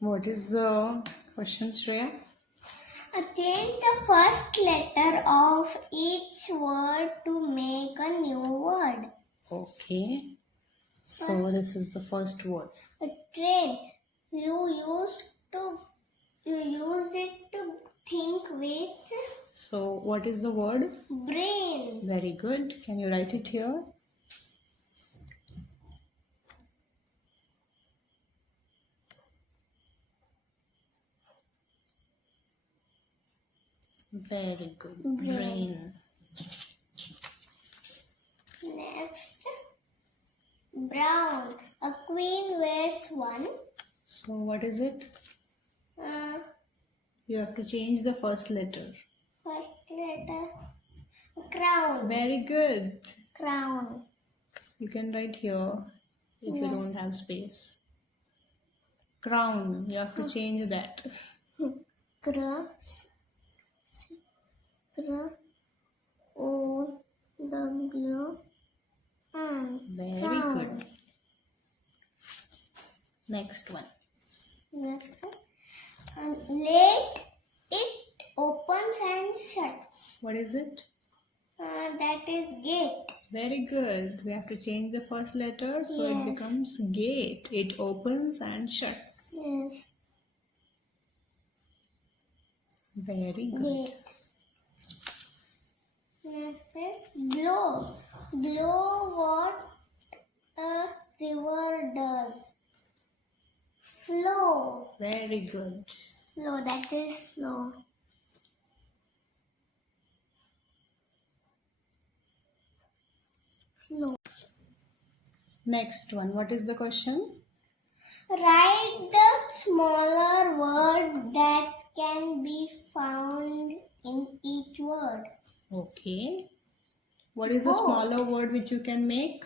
What is the question, Shreya? Change the first letter of each word to make a new word. Okay. So this is the first word. A train. You use it to think with So what is the word? brain. Very good. Can you write it here? Very good. Brain. Next, brown. A queen wears one. So what is it? You have to change the first letter. First letter. Crown. Very good. Crown. You can write here if you Yes. don't have space. Crown. You have to change that. O-W and Very crown. good. Next one. Next one. Late, it opens and shuts. What is it? That is gate. Very good. We have to change the first letter so it Yes. becomes gate. It opens and shuts. Yes. Very good. Gate. Next is blow. Blow what a river does. Flow. Very good. Flow, that is flow. Flow. Next one. What is the question? Write the smaller word that can be found in each word. Okay. What is the Oh. smaller word which you can make?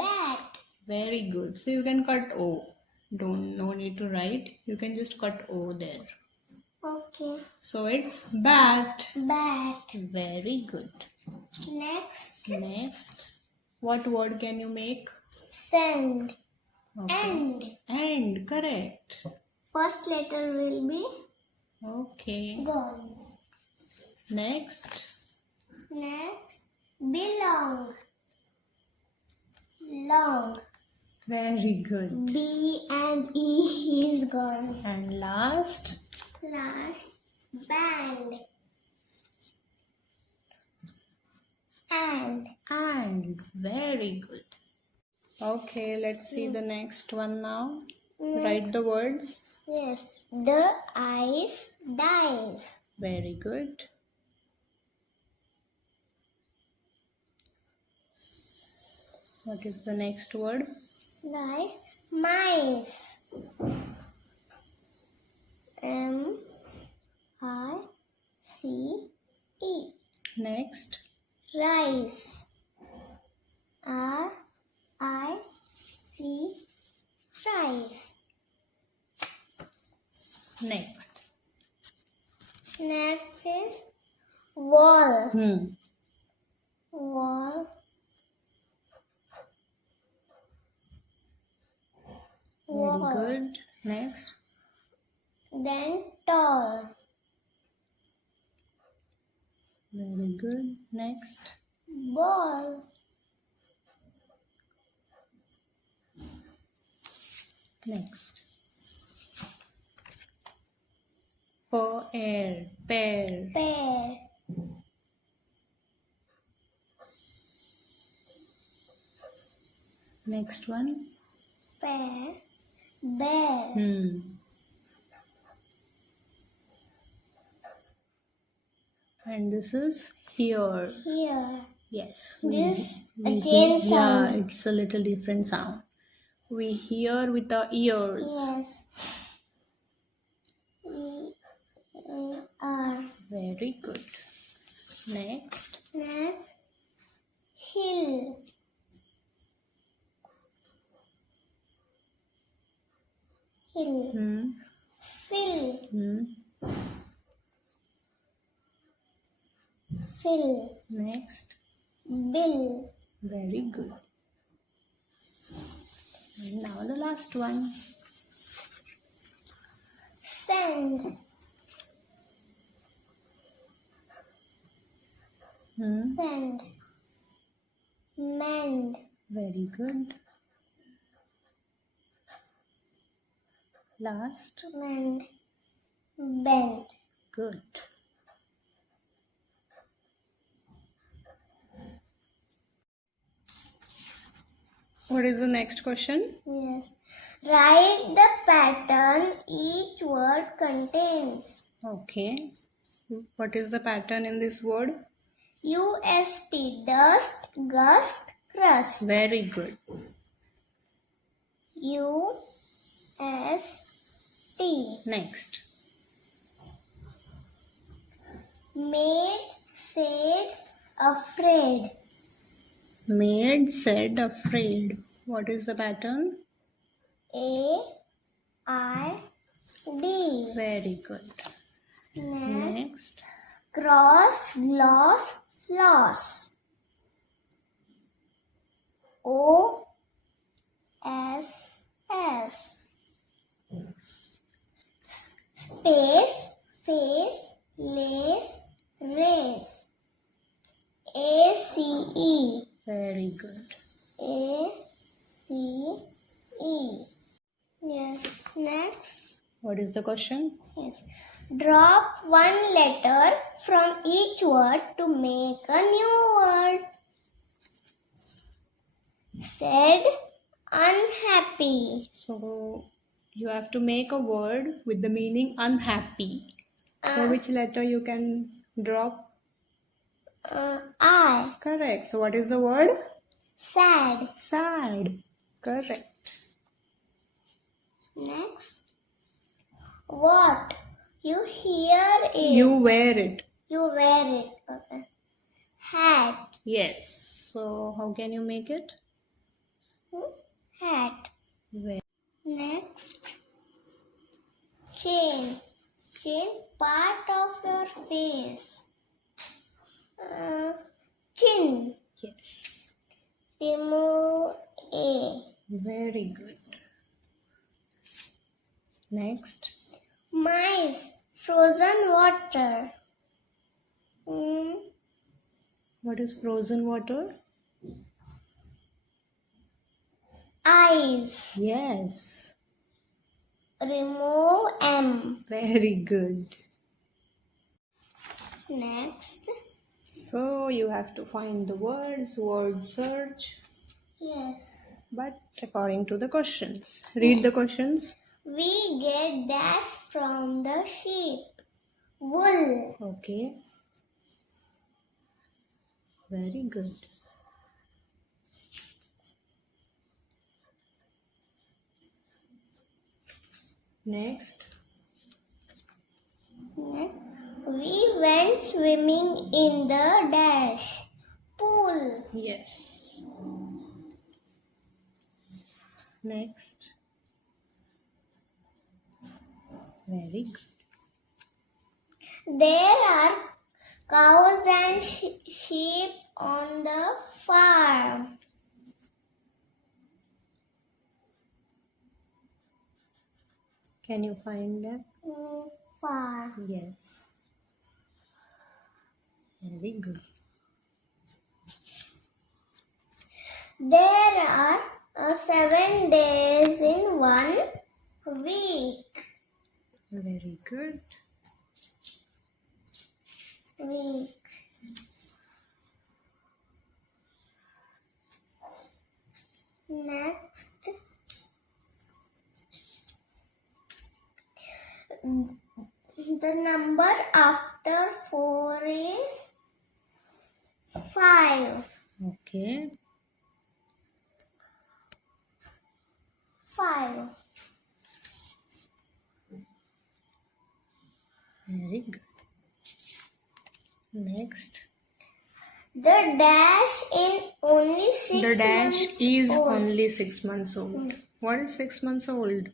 Bat. Very good. So you can cut O. No need to write. You can just cut O there. Okay. So it's bat. Bat. Very good. Next, Next. What word can you make? send. Okay. And. And. Correct. First letter will be Okay. gone. Next. Next, belong. Long. Very good. B and E is gone. And last. Last, band. And. Very good. Okay, let's see the next one now. Next. Write the words. Yes, the ice dies. Very good. What is the next word? Dies, mice. M-I-C-E. Next. Rice. R-I-C. Rice. Next. Next is wall. Wall. Very good. Next. Then tall. Very good. Next. Ball. Next. Pear. Pear. Next one. Pear. Bear. And this is here. Here. Yes. This we again hear, sound. yeah, it's a little different sound. We hear with our ears. Yes. E-A-R. Very good. Next. Next. Hill. Hill. Fill. Fill. Next. Bill. Very good. And now the last one. Send. Send. Mend. Very good. Last. Mend. Bend. Good. What is the next question? Yes. Write the pattern each word contains. Okay. What is the pattern in this word? UST. Dust, gust, crust. Very good. UST. Next. Made, said, afraid. Maid said afraid. What is the pattern? AID. Very good. Next. Cross, gloss, floss. OSS. Space, face, lace, race. ACE. Very good. ACE. Yes. Next. What is the question? Yes. Drop one letter from each word to make a new word. Said, unhappy. So you have to make a word with the meaning unhappy. So which letter you can drop? I. Correct. So what is the word? Sad. Sad. Correct. Next. What? You hear it. You wear it. You wear it. Okay. Hat. Yes. So how can you make it? Hat. Wear. Next. Chain. Chain, part of your face. Chin. Yes. Remove A. Very good. Next. Mice. Frozen water. What is frozen water? Eyes. Yes. Remove M. Very good. Next. So you have to find the words, word search, Yes. but according to the questions. Read the questions. We get dash from the sheep. Wool. Okay. Very good. Next. Next. We went swimming in the dash. Pool. Yes. Next. Very good. There are cows and sheep on the farm. Can you find them? Farm. Yes. Very good. There are 7 days in 1 week. Very good. Week. Next. The number after 4 is 5. Okay. 5. Very good. Next. The dash in only 6 The dash months is old. only 6 months old. What is 6 months old?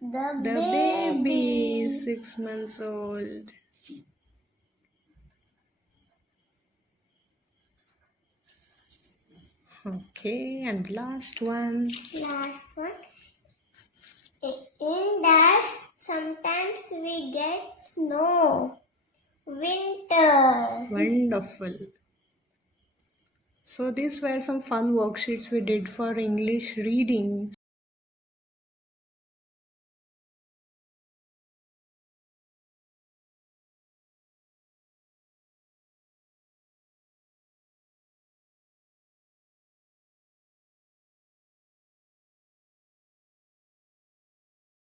The The baby is 6 months old. Okay, and last one. Last one. In dash Sometimes we get snow. Winter. Wonderful. So these were some fun worksheets we did for English reading.